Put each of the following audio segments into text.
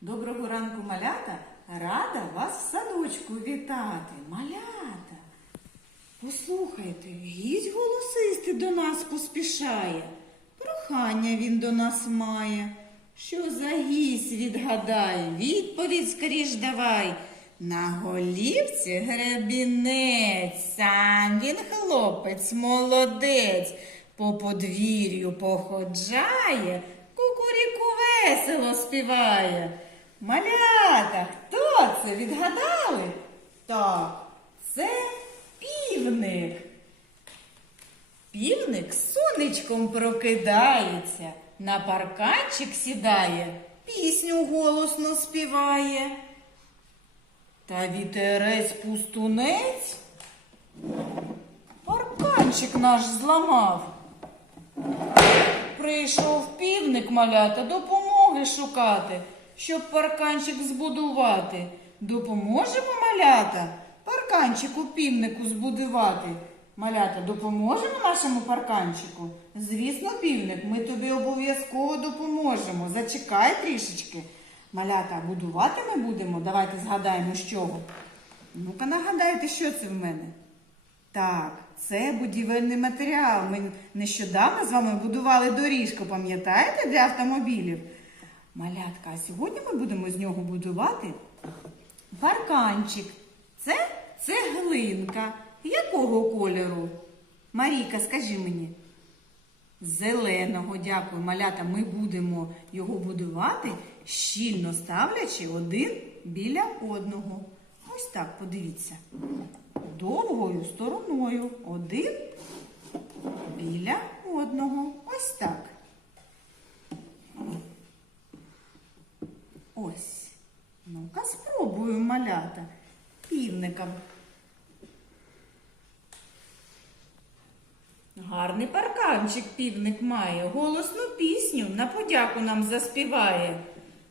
Доброго ранку, малята! Рада вас в садочку вітати. Малята. Послухайте, гість голосисти до нас поспішає. Прохання він до нас має. Що за гість відгадай? Відповідь скоріш давай. На голівці гребінець, сам він хлопець, молодець, по подвір'ю походжає, кукуріку весело співає. Малята, хто це відгадали? Так, це півник. Півник сонечком прокидається, на парканчик сідає, пісню голосно співає. Та вітерець пустунець парканчик наш зламав. Прийшов півник малята допомоги шукати, щоб парканчик збудувати. Допоможемо малята парканчику півнику збудувати. Малята, допоможемо нашому парканчику? Звісно, півник, ми тобі обов'язково допоможемо. Зачекай трішечки. Малята, будувати ми будемо. Давайте згадаємо, з чого. Ну-ка нагадайте, що це в мене. Так, це будівельний матеріал. Ми нещодавно з вами будували доріжку, пам'ятаєте, для автомобілів? Малятка, а сьогодні ми будемо з нього будувати парканчик. Це цеглинка. Якого кольору? Марійка, скажи мені. Зеленого, дякую, малята. Ми будемо його будувати, щільно ставлячи один біля одного. Ось так, подивіться. Довгою стороною. Один біля одного. Ось так. Ось. Ну-ка, спробую малята півникам. Гарний парканчик півник має, голосну пісню на подяку нам заспіває.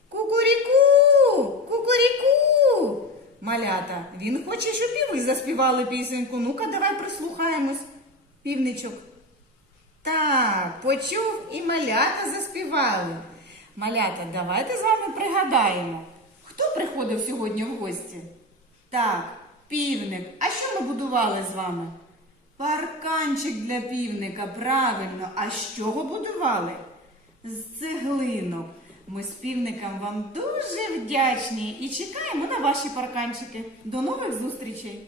Кукуріку, кукуріку. Малята, він хоче, щоб і ви заспівали пісеньку. Ну-ка, давай прислухаємось. Півничок. Так, почув і малята заспівали. Малята, давайте з вами пригадаємо, хто приходив сьогодні в гості? Так, півник. А що ми будували з вами? Парканчик для півника, правильно. А з чого будували? З цеглинок. Ми з півником вам дуже вдячні і чекаємо на ваші парканчики. До нових зустрічей!